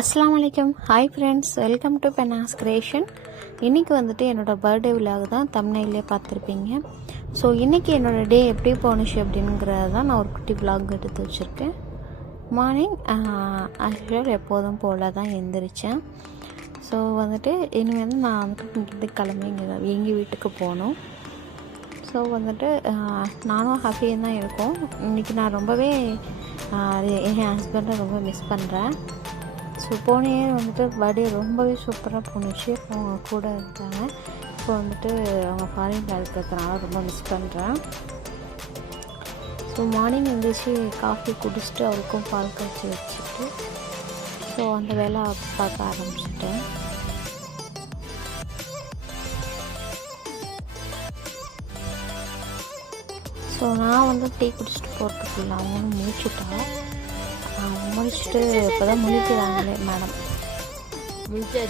அஸ்ஸலாமு அலைக்கும். Hi friends, welcome to பெனாஸ் creation. இன்றைக்கி வந்துட்டு என்னோடய பர்த்டே விலாக் தான் தம்ப்நெயிலே பார்த்துருப்பீங்க. ஸோ இன்றைக்கி என்னோடய டே எப்படி போணுச்சு அப்படிங்கிறத தான் நான் ஒரு குட்டி விலாக் எடுத்து வச்சுருக்கேன். மார்னிங் ஆக்சுவல் எப்போதும் போல் தான் எழுந்திரிச்சேன். ஸோ வந்துட்டு இனிமேல் நான் வந்துட்டு இங்கிருந்து கிளம்பி எங்கள் வீட்டுக்கு போகணும். ஸோ வந்துட்டு நானும் ஹாப்பியாக தான் இருக்கோம். இன்றைக்கி நான் ரொம்பவே என் ஹஸ்பண்டை ரொம்ப மிஸ் பண்ணுறேன். ஸோ போனே வந்துட்டு பர்த்டே ரொம்பவே சூப்பராக போணுச்சு. அவங்க கூட இருந்தாங்க. இப்போ வந்துட்டு அவங்க ஃபாரினில் இருக்கிறதுனால ரொம்ப மிஸ் பண்ணுறேன். ஸோ மார்னிங் எழுந்திரிச்சு காஃபி குடிச்சிட்டு அவருக்கும் பால் காய்ச்சி வச்சுட்டு ஸோ அந்த வேலை பார்க்க ஆரம்பிச்சிட்டேன். ஸோ நான் வந்து டீ குடிச்சிட்டு போகிறதுக்குள்ள அவங்களும் முடிச்சுட்டு இப்போ தான் முழிக்கிறாங்களே மேடம்.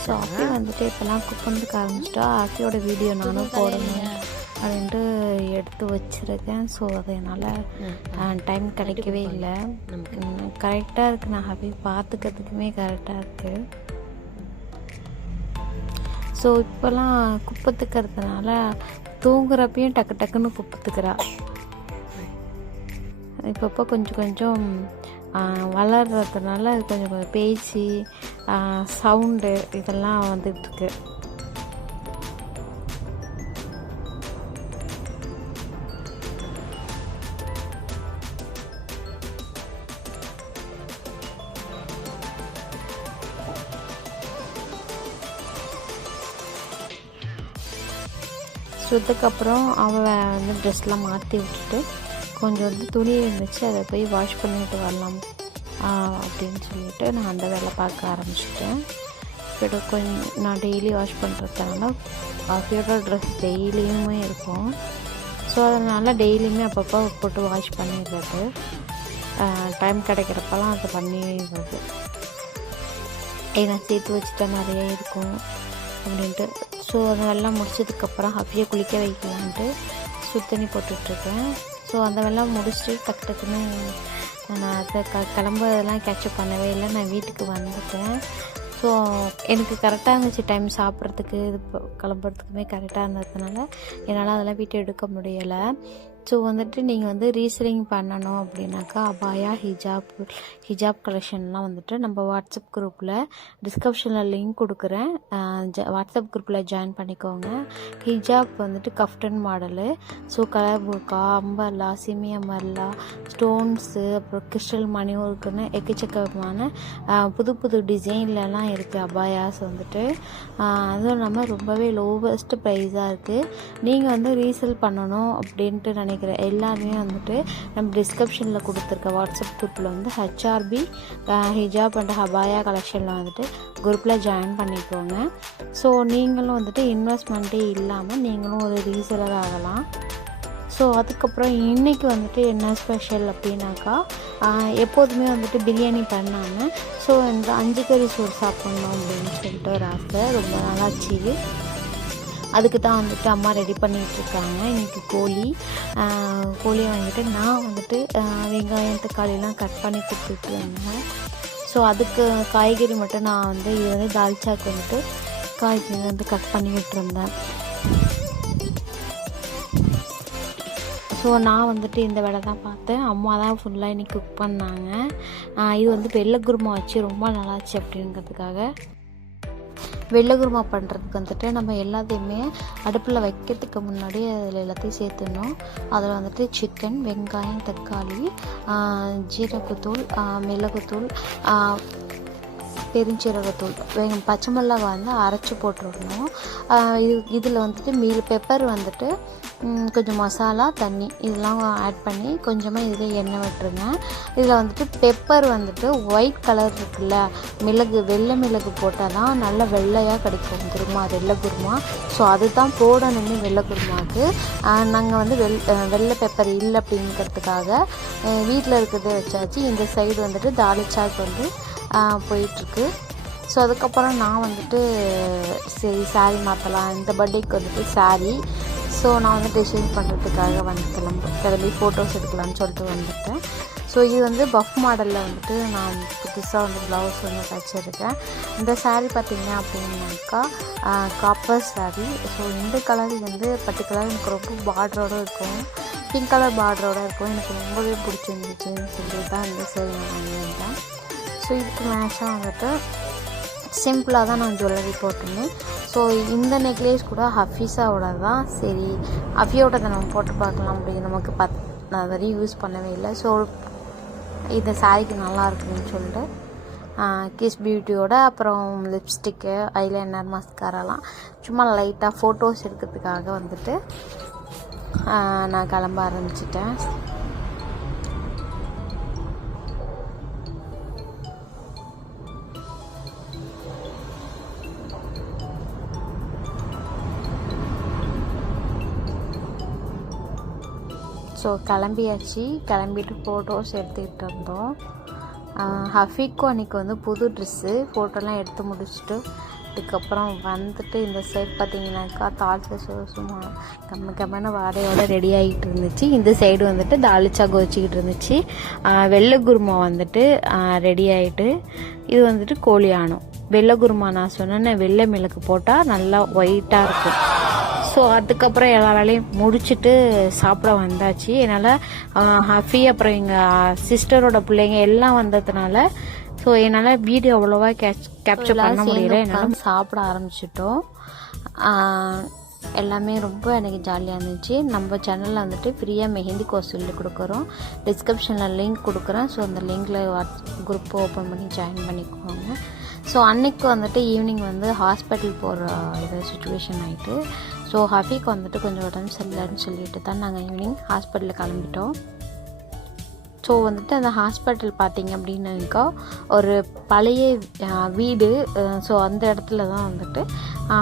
ஸோ ஆஃபி வந்துட்டு இப்போலாம் குக் பண்ணுறதுக்கு ஆரம்பிச்சிட்டா ஆஃபியோட வீடியோ நானும் போடணும் அப்படின்ட்டு எடுத்து வச்சுருக்கேன். ஸோ அது என்னால் டைம் கிடைக்கவே இல்லை. கரெக்டாக இருக்குது, நான் ஹாப்பி பார்த்துக்கிறதுக்குமே கரெக்டாக இருக்குது. ஸோ இப்போலாம் குப்பத்துக்கிறதுனால தூங்குறப்பையும் டக்கு டக்குன்னு குப்பத்துக்கிறா. இப்பப்போ கொஞ்சம் வளர்கிறதுனால கொஞ்சம் பேச்சு சவுண்டு இதெல்லாம் வந்துட்டுருக்கு. அதுக்கப்புறம் அவள் வந்து ட்ரெஸ்லாம் மாற்றி விட்டுட்டு கொஞ்சம் வந்து துணி இருந்துச்சு, அதை போய் வாஷ் பண்ணிட்டு வரலாம் அப்படின்னு சொல்லிட்டு நான் அந்த வேலை பார்க்க ஆரம்பிச்சிட்டேன். இப்போ கொஞ்சம் நான் டெய்லி வாஷ் பண்ணுறதுனால ஆஃபியோட ட்ரெஸ் டெய்லியுமே இருக்கும். ஸோ அதனால் டெய்லியுமே அப்பப்போ போட்டு வாஷ் பண்ணிடுறது, டைம் கிடைக்கிறப்பெல்லாம் அதை பண்ணிடுறது. ஏன்னா சேர்த்து வச்சுட்டா நிறைய இருக்கும் அப்படின்ட்டு. ஸோ அதெல்லாம் முடிச்சதுக்கப்புறம் ஹாப்பியாக குளிக்க வைக்கலான்ட்டு சுத்தண்ணி போட்டுட்ருக்கேன். ஸோ அந்த வெள்ளம் முடிச்சுட்டு டக்குன்னு நான் அதை கிளம்புறதெல்லாம் கேட்சப் பண்ணவே இல்லை. நான் வீட்டுக்கு வந்துட்டேன். ஸோ எனக்கு கரெக்டாக இருந்துச்சு, டைம் சாப்பிட்றதுக்கு இது கிளம்புறதுக்குமே கரெக்டாக இருந்ததுனால என்னால் அதெல்லாம் வீட்டை எடுக்க முடியலை. ஸோ வந்துட்டு நீங்கள் வந்து ரீசெல்லிங் பண்ணணும் அப்படின்னாக்கா அபாயா ஹிஜாப் கலெக்ஷன்லாம் வந்துட்டு நம்ம வாட்ஸ்அப் குரூப்பில் டிஸ்கிரிப்ஷனில் லிங்க் கொடுக்குறேன். வாட்ஸ்அப் குரூப்பில் ஜாயின் பண்ணிக்கோங்க. ஹிஜாப் வந்துட்டு கஃப்டன் மாடலு, ஸோ கலர் புர்கா, அம்பர்லா, சிமி அம்பர்லா, ஸ்டோன்ஸு, அப்புறம் கிறிஸ்டல் மணி ஒர்க்குன்னு எக்கச்சக்கமான புது டிசைன்லலாம் இருக்குது அபாயாஸ் வந்துட்டு. அதுவும் இல்லாமல் ரொம்பவே லோவஸ்ட் ப்ரைஸாக இருக்குது. நீங்கள் வந்து ரீசேல் பண்ணணும் அப்படின்ட்டு நினைக்கிற எல்லாருமே வந்துட்டு நம்ம டிஸ்கிரிப்ஷனில் கொடுத்துருக்க வாட்ஸ்அப் குரூப்பில் வந்து ஹெச்ஆர்பி ஹிஜாப் அண்ட் ஹபாயா கலெக்ஷனில் வந்துட்டு குரூப்பில் ஜாயின் பண்ணிக்கோங்க. ஸோ நீங்களும் வந்துட்டு இன்வெஸ்ட்மெண்ட்டே இல்லாமல் நீங்களும் ஒரு ரீசேலர் ஆகலாம். ஸோ அதுக்கப்புறம் இன்றைக்கி வந்துட்டு என்ன ஸ்பெஷல் அப்படின்னாக்கா எப்போதுமே வந்துட்டு பிரியாணி பண்ணாமல் ஸோ இந்த 5 கறி சோறு சாப்பிட்ணும் அப்படின்னு சொல்லிட்டு ஒரு ஆசை ரொம்ப நல்லாச்சு. அதுக்கு தான் வந்துட்டு அம்மா ரெடி பண்ணிகிட்ருக்காங்க. இன்றைக்கி கோழியை வந்துட்டு நான் வந்துட்டு வெங்காயம் தக்காளிலாம் கட் பண்ணி கொடுத்துட்டு இருந்தேன். ஸோ அதுக்கு காய்கறி மட்டும் நான் வந்து இது வந்து தால்ச்சாக்கு வந்துட்டு காய்கறி வந்து கட் பண்ணிக்கிட்டு இருந்தேன். ஸோ நான் வந்துட்டு இந்த வேலை தான் பார்த்தேன். அம்மா தான் ஃபுல்லாக இன்றைக்கி குக் பண்ணாங்க. இது வந்து வெள்ளை குருமா வச்சு ரொம்ப நல்லாச்சு அப்படிங்கிறதுக்காக. வெள்ளை குருமா பண்ணுறதுக்கு வந்துட்டு நம்ம எல்லாத்தையுமே அடுப்பில் வைக்கிறதுக்கு முன்னாடி அதில் எல்லாத்தையும் சேர்த்துடணும். அதில் வந்துட்டு சிக்கன், வெங்காயம், தக்காளி, ஜீரகத்தூள், மிளகுத்தூள், பெருஞ்சீரகத்தூள், பச்சை மிளகாய் வந்து அரைச்சி போட்டுடணும். இதில் வந்துட்டு பெப்பர் வந்துட்டு கொஞ்சம் மசாலா, தண்ணி இதெல்லாம் ஆட் பண்ணி கொஞ்சமாக இதில் எண்ணெய் விட்டுருங்க. இதில் வந்துட்டு பெப்பர் வந்துட்டு ஒயிட் கலர் இருக்குல்ல வெள்ளை மிளகு போட்டால் தான் நல்லா வெள்ளையாக கிடைக்கும் குருமா, வெள்ளை குருமா. ஸோ அதுதான் போடணுமே வெள்ளை குருமாவுக்கு. நாங்கள் வந்து வெள்ளை பெப்பர் இல்லை அப்படிங்கிறதுக்காக வீட்டில் இருக்கிறத வச்சாச்சு. இந்த சைடு வந்துட்டு தாலிச்சாக்கு வந்து போயிட்டுருக்கு. ஸோ அதுக்கப்புறம் நான் வந்துட்டு சரி சாரீ மாற்றலாம், இந்த பர்த்டேக்கு வந்துட்டு சாரீ. ஸோ நான் வந்து டிசைன் பண்ணுறதுக்காக வந்து கிளம்பி ஃபோட்டோஸ் எடுக்கலான்னு சொல்லிட்டு வந்துட்டேன். ஸோ இது வந்து பஃப் மாடலில் வந்துட்டு நான் புதுசாக வந்து ப்ளவுஸ் வந்து தைச்சிருக்கேன். இந்த சாரீ பார்த்திங்க அப்படின்னாக்கா காப்பர் சாரீ. ஸோ இந்த கலர் வந்து பர்டிகுலராக எனக்கு ரொம்ப பார்டரோடு இருக்கும், பிங்க் கலர் பார்டரோடு இருக்கும். எனக்கு ரொம்பவே பிடிச்சிருந்துச்சுன்னு சொல்லி தான் இந்த சாரீ நான் வாங்கியிருந்தேன். ஸோ இதுக்கு மேட்சாக வந்துட்டு சிம்பிளாக தான் நான் ஜுவல்லரி போட்டிருந்தேன். ஸோ இந்த நெக்லேஸ் கூட ஹஃபீஸாவோட தான். சரி ஹஃபியோட நம்ம போட்டு பார்க்கலாம் அப்படின்னு நமக்கு நான் வரையும் யூஸ் பண்ணவே இல்லை. ஸோ இந்த சாரீக்கு நல்லா இருக்குதுன்னு சொல்லிட்டு கிஸ் பியூட்டியோட அப்புறம் லிப்ஸ்டிக்கு, ஐலைனர், மஸ்காராலாம் சும்மா லைட்டாக ஃபோட்டோஸ் எடுக்கிறதுக்காக வந்துட்டு நான் கிளம்ப ஆரம்பிச்சிட்டேன். ஸோ கிளம்பியாச்சு. கிளம்பிட்டு ஃபோட்டோஸ் எடுத்துக்கிட்டு இருந்தோம். ஹஃபிக்கும் அன்றைக்கி வந்து புது ட்ரெஸ்ஸு ஃபோட்டோலாம் எடுத்து முடிச்சுட்டு அதுக்கப்புறம் வந்துட்டு இந்த சைட் பார்த்திங்கனாக்கா தால்ச்சா சும்மா கம்ம வாடையோடு ரெடி ஆகிட்டு இருந்துச்சு. இந்த சைடு வந்துட்டு தாளிச்சா கோச்சிக்கிட்டு இருந்துச்சு. வெள்ளை குருமா வந்துட்டு ரெடி ஆகிட்டு, இது வந்துட்டு கோழியானம். வெள்ளை குருமா நான் சொன்னேன் வெள்ளை மிளகு போட்டால் நல்லா ஒயிட்டாக இருக்கும். ஸோ அதுக்கப்புறம் எல்லா வேலையும் முடிச்சுட்டு சாப்பிட வந்தாச்சு. என்னால் ஹஃபி அப்புறம் எங்கள் சிஸ்டரோட பிள்ளைங்க எல்லாம் வந்ததுனால ஸோ என்னால் வீடியோ அவ்வளோவா கேப்சர் பண்ண முடியல. என்னால் சாப்பிட ஆரம்பிச்சிட்டோம். எல்லாமே ரொம்ப எனக்கு ஜாலியாக இருந்துச்சு. நம்ம சேனலில் வந்துட்டு ஃப்ரீயாக மெஹந்தி கோர்ஸ் சொல்லி கொடுக்குறோம். டிஸ்கிரிப்ஷனில் லிங்க் கொடுக்குறேன். ஸோ அந்த லிங்கில் குரூப் ஓப்பன் பண்ணி ஜாயின் பண்ணிக்கோங்க. ஸோ அன்றைக்கு வந்துட்டு ஈவினிங் வந்து ஹாஸ்பிட்டல் போகிற இது சுச்சுவேஷன் ஆகிட்டு, ஸோ ஹஃபிக்கு வந்துட்டு கொஞ்சம் உடம்பு சரியில்லைன்னு சொல்லிட்டு தான் நாங்கள் ஈவினிங் ஹாஸ்பிட்டலில் கிளம்பிட்டோம். ஸோ வந்துட்டு அந்த ஹாஸ்பிட்டல் பார்த்திங்க அப்படின்னாக்கா ஒரு பழைய வீடு. ஸோ அந்த இடத்துல தான் வந்துட்டு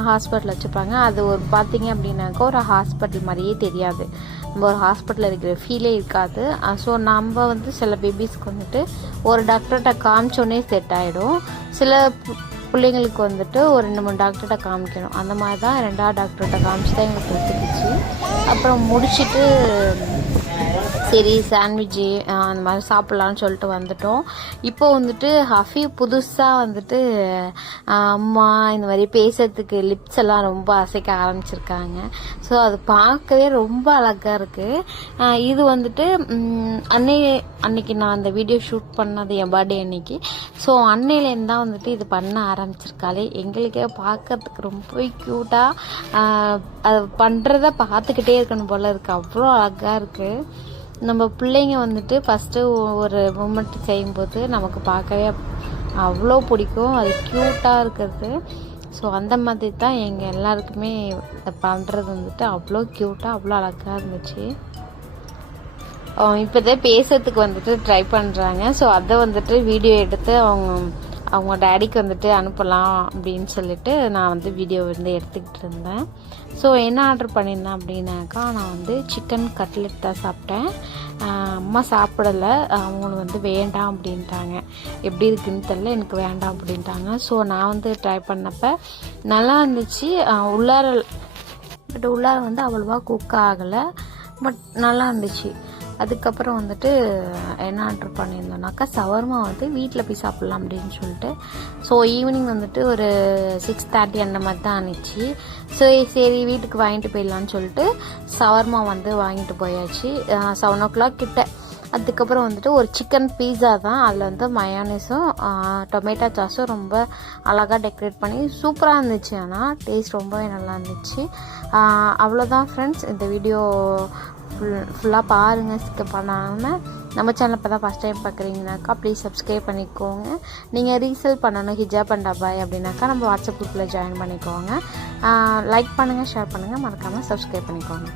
ஹாஸ்பிட்டல் வச்சுருப்பாங்க. அது ஒரு பார்த்திங்க அப்படின்னாக்கா ஒரு ஹாஸ்பிட்டல் மாதிரியே தெரியாது, நம்ம ஒரு ஹாஸ்பிட்டலில் இருக்கிற ஃபீலே இருக்காது. ஸோ நம்ம வந்து சில பேபிஸ்க்கு வந்துட்டு ஒரு டாக்டர்கிட்ட காமிச்சோன்னே செட் ஆகிடும். சில பிள்ளைங்களுக்கு வந்துட்டு ஒரு 2-3 டாக்டர்கிட்ட காமிக்கணும். அந்த மாதிரி தான் 2ஆவது டாக்டர்கிட்ட காமிச்சு தான் எங்களுக்கு ஒத்துக்குச்சு. அப்புறம் முடிச்சுட்டு சரி சாண்ட்விட்ஜு அந்த மாதிரி சாப்பிட்லான்னு சொல்லிட்டு வந்துட்டோம். இப்போ வந்துட்டு ஹஃபி புதுசாக வந்துட்டு அம்மா இந்த மாதிரி பேசுறதுக்கு லிப்ஸ் எல்லாம் ரொம்ப அசைக்க ஆரம்பிச்சிருக்காங்க. ஸோ அது பார்க்கவே ரொம்ப அழகாக இருக்குது. இது வந்துட்டு அன்னைக்கு நான் அந்த வீடியோ ஷூட் பண்ணது என் பர்த்டே அன்னைக்கு. ஸோ அன்னையிலேருந்து தான் வந்துட்டு இது பண்ண ஆரம்பிச்சிருக்காளே. எங்களுக்கே பார்க்கறதுக்கு ரொம்ப க்யூட்டாக அது பண்ணுறத பார்த்துக்கிட்டே இருக்கணும் போல் இருக்குது. அவ்வளோ அழகாக இருக்குது. நம்ம பிள்ளைங்க வந்துட்டு ஃபஸ்ட்டு ஒரு மூமெண்ட் செய்யும்போது நமக்கு பார்க்கவே அவ்வளோ பிடிக்கும். அது க்யூட்டாக இருக்கிறது. ஸோ அந்த மாதிரி தான் எங்கள் எல்லாருக்குமே பண்ணுறது வந்துட்டு அவ்வளோ க்யூட்டாக அவ்வளோ அழகாக இருந்துச்சு. இப்போ தான் பேசுறதுக்கு வந்துட்டு ட்ரை பண்ணுறாங்க. ஸோ அதை வந்துட்டு வீடியோ எடுத்து அவங்க டேடிக்கு வந்துட்டு அனுப்பலாம் அப்படின்னு சொல்லிட்டு நான் வந்து வீடியோ வந்து எடுத்துக்கிட்டு இருந்தேன். ஸோ என்ன ஆர்டர் பண்ணியிருந்தேன் அப்படின்னாக்கா, நான் வந்து சிக்கன் கட்லெட் தான் சாப்பிட்டேன். அம்மா சாப்பிடலை, அவங்களுக்கு வந்து வேண்டாம் அப்படின்ட்டாங்க. எப்படி இருக்குன்னு தெரியல, எனக்கு வேண்டாம் அப்படின்ட்டாங்க. ஸோ நான் வந்து ட்ரை பண்ணப்போ நல்லா இருந்துச்சு. உள்ளார வந்து அவ்வளோவா குக் ஆகலை, பட் நல்லா இருந்துச்சு. அதுக்கப்புறம் வந்துட்டு என்ன ஆர்டர் பண்ணியிருந்தோம்னாக்கா சவர்மா வந்து வீட்டில் போய் சாப்பிட்லாம் அப்படின்னு சொல்லிட்டு. ஸோ ஈவினிங் வந்துட்டு ஒரு 6:30 அந்த மாதிரி தான் ஆனிச்சு. ஸோ சரி வீட்டுக்கு வாங்கிட்டு போயிடலான்னு சொல்லிட்டு சவர்மா வந்து வாங்கிட்டு போயாச்சு 7 o'clock கிட்ட. அதுக்கப்புறம் வந்துட்டு ஒரு சிக்கன் பீஸா தான். அதில் வந்து மயோனீஸும் டொமேட்டோ சாஸும் ரொம்ப அழகாக டெக்கரேட் பண்ணி சூப்பராக இருந்துச்சு. ஆனால் டேஸ்ட் ரொம்பவே நல்லா இருந்துச்சு. அவ்வளோதான் ஃப்ரெண்ட்ஸ். இந்த வீடியோ ஃபுல்லாக பாருங்கள், ஸ்கிப் பண்ணாமல். நம்ம சேனல் இப்போ தான் ஃபஸ்ட் டைம் பார்க்குறீங்கனாக்கா ப்ளீஸ் சப்ஸ்கிரைப் பண்ணிக்கோங்க. நீங்கள் ரீசேல் பண்ணணும் ஹிஜாப் அண்ட் அபாய் அப்படின்னாக்கா நம்ம வாட்ஸ்அப் குரூப்பில் ஜாயின் பண்ணிக்கோங்க. லைக் பண்ணுங்கள், ஷேர் பண்ணுங்கள், மறக்காமல் சப்ஸ்கிரைப் பண்ணிக்கோங்க.